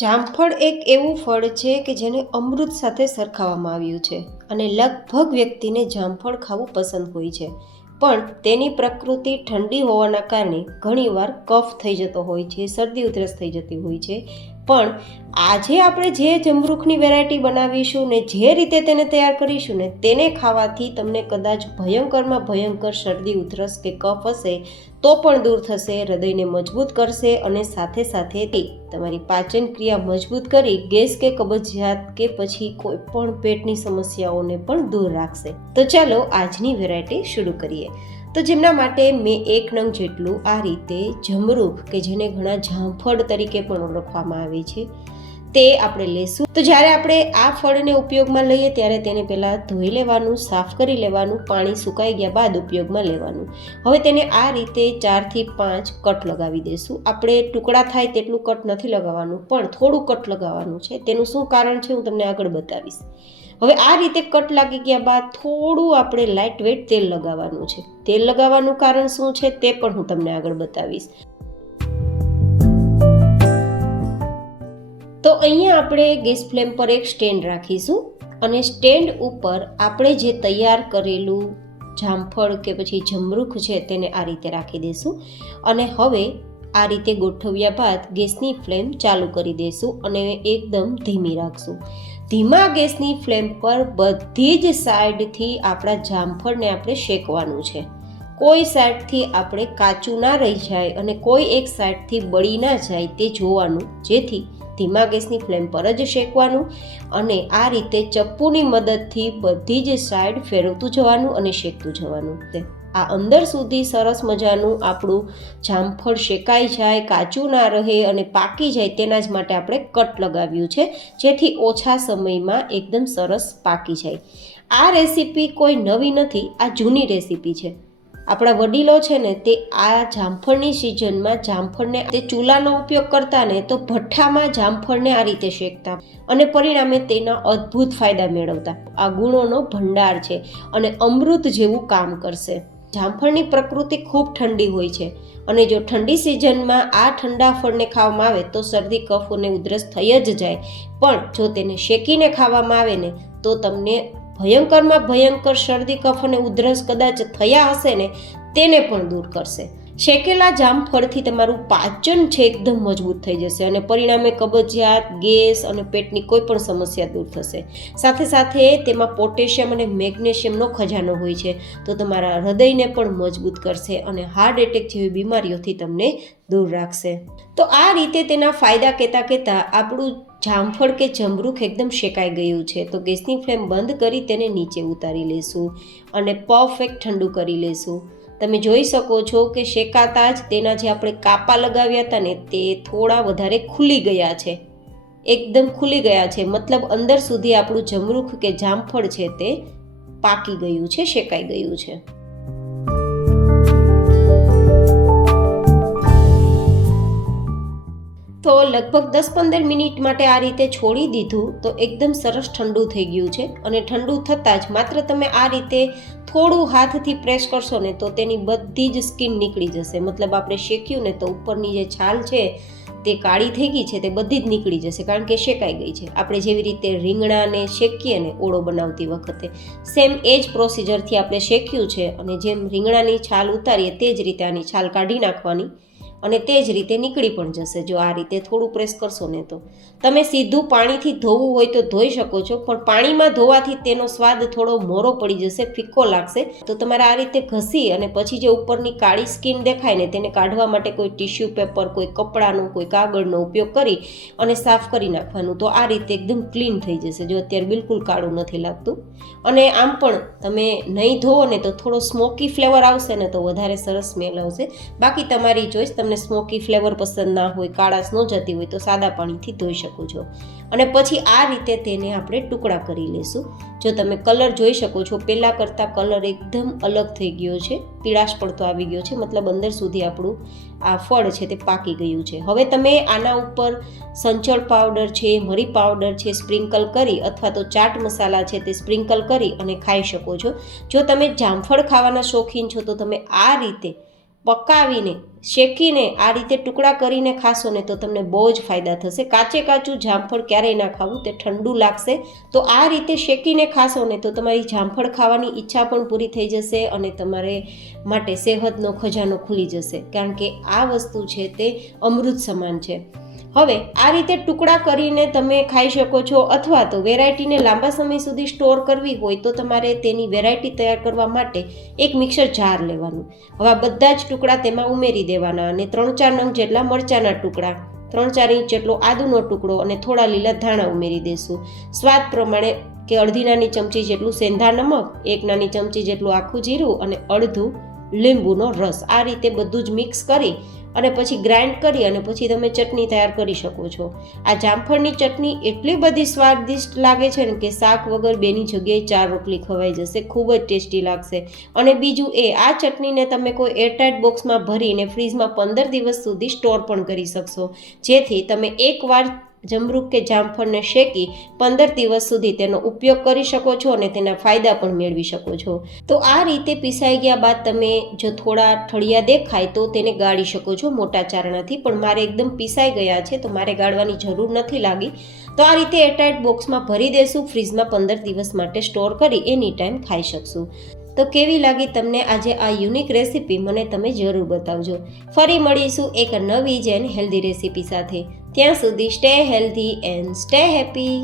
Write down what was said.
જામફળ એક એવું ફળ છે કે જેને અમૃત સાથે સરખાવવામાં આવ્યું છે અને લગભગ વ્યક્તિને જામફળ ખાવું પસંદ હોય છે, પણ તેની પ્રકૃતિ ઠંડી હોવાના કારણે ઘણીવાર કફ થઈ જતો હોય છે, શરદી ઉધરસ થઈ જતી હોય છે. પણ આજે આપણે જે જમરૂખની વેરાયટી બનાવીશું ને જે રીતે તેને તૈયાર કરીશું ને તેને ખાવાથી તમને કદાચ ભયંકરમાં ભયંકર શરદી ઉધરસ કે કફ હશે તો પણ દૂર થશે, હૃદયને મજબૂત કરશે અને સાથે સાથે તમારી પાચન ક્રિયા મજબૂત કરી ગેસ કે કબજિયાત કે પછી કોઈ પણ પેટની સમસ્યાઓને પણ દૂર રાખશે. તો ચાલો આજની વેરાયટી શરૂ કરીએ. તો જેમના માટે મેં 1 નંગ જેટલું આ રીતે જમરૂખ કે જેને ઘણા જામફળ તરીકે પણ ઓળખવામાં આવે છે તે આપણે લેશું. તો જ્યારે આપણે આ ફળને ઉપયોગમાં લઈએ ત્યારે તેને પહેલાં ધોઈ લેવાનું, સાફ કરી લેવાનું, પાણી સુકાઈ ગયા બાદ ઉપયોગમાં લેવાનું. હવે તેને આ રીતે 4 થી 5 કટ લગાવી દઈશું. આપણે ટુકડા થાય તેટલું કટ નથી લગાવવાનું, પણ થોડું કટ લગાવવાનું છે. તેનું શું કારણ છે હું તમને આગળ બતાવીશ. હવે આ રીતે કટ લાગી ગયા બાદ થોડું આપણે લાઇટ વેઇટ તેલ લગાવવાનું છે. તેલ લગાવવાનું કારણ શું છે તે પણ હું તમને આગળ બતાવીશ. તો અહીંયા આપણે ગેસ ફ્લેમ પર એક સ્ટેન્ડ રાખીશું અને સ્ટેન્ડ ઉપર આપણે જે તૈયાર કરેલું જામફળ કે પછી જમરૂખ છે તેને આ રીતે રાખી દઈશું અને હવે આ રીતે ગોઠવ્યા બાદ ગેસની ફ્લેમ ચાલુ કરી દઈશું અને એકદમ ધીમી રાખશું. ધીમા ગેસની ફ્લેમ પર બધી જ સાઈડથી આપણા જામફળને આપણે શેકવાનું છે. કોઈ સાઈડથી આપણે કાચું ના રહી જાય અને કોઈ એક સાઈડથી બળી ના જાય તે જોવાનું, જેથી ધીમા ગેસની ફ્લેમ પર જ શેકવાનું અને આ રીતે ચપ્પુની મદદથી બધી જ સાઈડ ફેરવતું જવાનું અને શેકતું જવાનું. આ અંદર સુધી સરસ મજાનું આપણું જામફળ શેકાઈ જાય, કાચું ના રહે અને પાકી જાય તેના જ માટે આપણે કટ લગાવ્યું છે, જેથી ઓછા સમયમાં એકદમ સરસ પાકી જાય. આ રેસીપી કોઈ નવી નથી, આ જૂની રેસીપી છે. આપણા વડીલો છે ને તે આ જામફળની સિઝનમાં જામફળને તે ચૂલાનો ઉપયોગ કરતા ને તો ભઠ્ઠામાં જામફળને આ રીતે શેકતા અને પરિણામે તેના અદ્ભુત ફાયદા મેળવતા. આ ગુણોનો ભંડાર છે અને અમૃત જેવું કામ કરશે. જામફળની પ્રકૃતિ ખૂબ ઠંડી હોય છે અને જો ઠંડી સિઝનમાં આ ઠંડા ફળને ખાવામાં આવે તો શરદી કફ અને ઉધરસ થઈ જ જાય, પણ જો તેને શેકીને ખાવામાં આવે ને તો તમને ભયંકરમાં ભયંકર શરદી કફ અને ઉધરસ કદાચ થયા હશે ને તેને પણ દૂર કરશે. શેકેલા જામફળથી તમારું પાચન છે એકદમ મજબૂત થઈ જશે અને પરિણામે કબજિયાત, ગેસ અને પેટની કોઈ પણ સમસ્યા દૂર થશે. સાથે સાથે તેમાં પોટેશિયમ અને મેગ્નેશિયમનો ખજાનો હોય છે, તો તમારા હૃદયને પણ મજબૂત કરશે અને હાર્ટ એટેક જેવી બીમારીઓથી તમને દૂર રાખશે. તો આ રીતે તેના ફાયદા કહેતા આપણું જામફળ કે જમરૂખ એકદમ શેકાઈ ગયું છે. તો ગેસની ફ્લેમ બંધ કરી તેને નીચે ઉતારી લેશું અને પરફેક્ટ ઠંડુ કરી લેશું. તમે જોઈ શકો છો કે શેકાતા જ તેના જે આપણે કાપા લગાવ્યા હતા ને તે થોડા વધારે ખુલી ગયા છે, એકદમ ખુલી ગયા છે. મતલબ અંદર સુધી આપણું જમરૂખ કે જામફળ છે તે પાકી ગયું છે, શેકાઈ ગયું છે. તો લગભગ 10-15 મિનિટ માટે આ રીતે છોડી દીધું તો એકદમ સરસ ઠંડુ થઈ ગયું છે અને ઠંડુ થતાં જ માત્ર તમે આ રીતે થોડું હાથથી પ્રેસ કરશો ને તો તેની બધી જ સ્કિન નીકળી જશે. મતલબ આપણે શેક્યું ને તો ઉપરની જે છાલ છે તે કાળી થઈ ગઈ છે તે બધી જ નીકળી જશે, કારણ કે શેકાઈ ગઈ છે. આપણે જેવી રીતે રીંગણાને શેકીએ ને ઓળો બનાવતી વખતે સેમ એ જ પ્રોસિજરથી આપણે શેક્યું છે અને જેમ રીંગણાની છાલ ઉતારીએ તે જ રીતે આની છાલ કાઢી નાખવાની અને તે જ રીતે નીકળી પણ જશે. જો આ રીતે થોડું પ્રેસ કરશો ને તો તમે સીધું પાણીથી ધોવું હોય તો ધોઈ શકો છો, પણ પાણીમાં ધોવાથી તેનો સ્વાદ થોડો મોરો પડી જશે, ફિક્કો લાગશે. તો તમારે આ રીતે ઘસી અને પછી જે ઉપરની કાળી સ્કિન દેખાય ને તેને કાઢવા માટે કોઈ ટિશ્યુ પેપર, કોઈ કપડાનો, કોઈ કાગળનો ઉપયોગ કરી અને સાફ કરી નાખવાનું. તો આ રીતે એકદમ ક્લીન થઈ જશે. જો અત્યારે બિલકુલ કાળું નથી લાગતું અને આમ પણ તમે નહીં ધોવો ને તો થોડો સ્મોકી ફ્લેવર આવશે ને તો વધારે સરસ સ્મેલ આવશે. બાકી તમારી ચોઈસ, તમને સ્મોકી ફ્લેવર પસંદ ના હોય, કાળાશ ન જતી હોય તો સાદા પાણીથી ધોઈ શકો છો. અને પછી આ રીતે તેને આપણે ટુકડા કરી લેશું. જો તમે કલર જોઈ શકો છો, પહેલાં કરતાં કલર એકદમ અલગ થઈ ગયો છે, પીળાશ પડતો આવી ગયો છે. મતલબ અંદર સુધી આપણું આ ફળ છે તે પાકી ગયું છે. હવે તમે આના ઉપર સંચળ પાવડર છે, મરી પાવડર છે સ્પ્રિંકલ કરી અથવા તો ચાટ મસાલા છે તે સ્પ્રિંકલ કરી અને ખાઈ શકો છો. જો તમે જામફળ ખાવાના શોખીન છો તો તમે આ રીતે પકાવીને શેકીને આ રીતે ટુકડા કરીને ખાશો ને તો તમને બહુ જ ફાયદા થશે. કાચે કાચું જામફળ ક્યારેય ના ખાવું, તે ઠંડુ લાગશે. તો આ રીતે શેકીને ખાશો ને તો તમારી જામફળ ખાવાની ઈચ્છા પણ પૂરી થઈ જશે અને તમારે માટે સેહતનો ખજાનો ખુલી જશે, કારણ કે આ વસ્તુ છે તે અમૃત સમાન છે. હવે આ રીતે ટુકડા કરીને તમે ખાઈ શકો છો, અથવા તો વેરાયટીને લાંબા સમય સુધી સ્ટોર કરવી હોય તો તમારે તેની વેરાયટી તૈયાર કરવા માટે એક મિક્સર જાર લેવાનું. હવે આ બધા જ ટુકડા તેમાં ઉમેરી દેવાના અને 3-4 નંગ જેટલા મરચાંના ટુકડા, 3-4 ઇંચ જેટલો આદુનો ટુકડો અને થોડા લીલા ધાણા ઉમેરી દેશું. સ્વાદ પ્રમાણે કે અડધી નાની ચમચી જેટલું સેંધા નમક, 1 નાની ચમચી જેટલું આખું જીરું અને અડધું લીંબુનો રસ. આ રીતે બધું જ મિક્સ કરી અને પછી ગ્રાઇન્ડ કરી અને પછી તમે ચટણી તૈયાર કરી શકો છો. આ જામફળની ચટણી એટલી બધી સ્વાદિષ્ટ લાગે છે ને કે શાક વગર 2ની જગ્યાએ 4 રોટલી ખવાઈ જશે. ખૂબ જ ટેસ્ટી લાગશે. અને બીજું એ, આ ચટણીને તમે કોઈ એરટાઇટ બોક્સમાં ભરીને ફ્રીજમાં 15 દિવસ સુધી સ્ટોર પણ કરી શકશો, જેથી તમે એકવાર જમરૂખ કે જામફળને શેકી 15 દિવસ સુધી તેનો ઉપયોગ કરી શકો છો અને તેના ફાયદા પણ મેળવી શકો છો. તો આ રીતે પીસાઈ ગયા બાદ તમે જો થોડા ઠળિયા દેખાય તો તેને ગાળી શકો છો મોટા ચારણાથી, પણ મારે એકદમ પીસાઈ ગયા છે તો મારે ગાળવાની જરૂર નથી લાગી. તો આ રીતે એરટાઇટ બોક્સમાં ભરી દેશું, ફ્રીજમાં 15 દિવસ માટે સ્ટોર કરી એની ટાઈમ ખાઈ શકશું. તો કેવી લાગી તમને આજે આ યુનિક રેસીપી મને તમે જરૂર બતાવજો. ફરી મળીશું એક નવી જ એન્ડ હેલ્ધી રેસીપી સાથે. ત્યાં સુધી stay healthy and stay happy.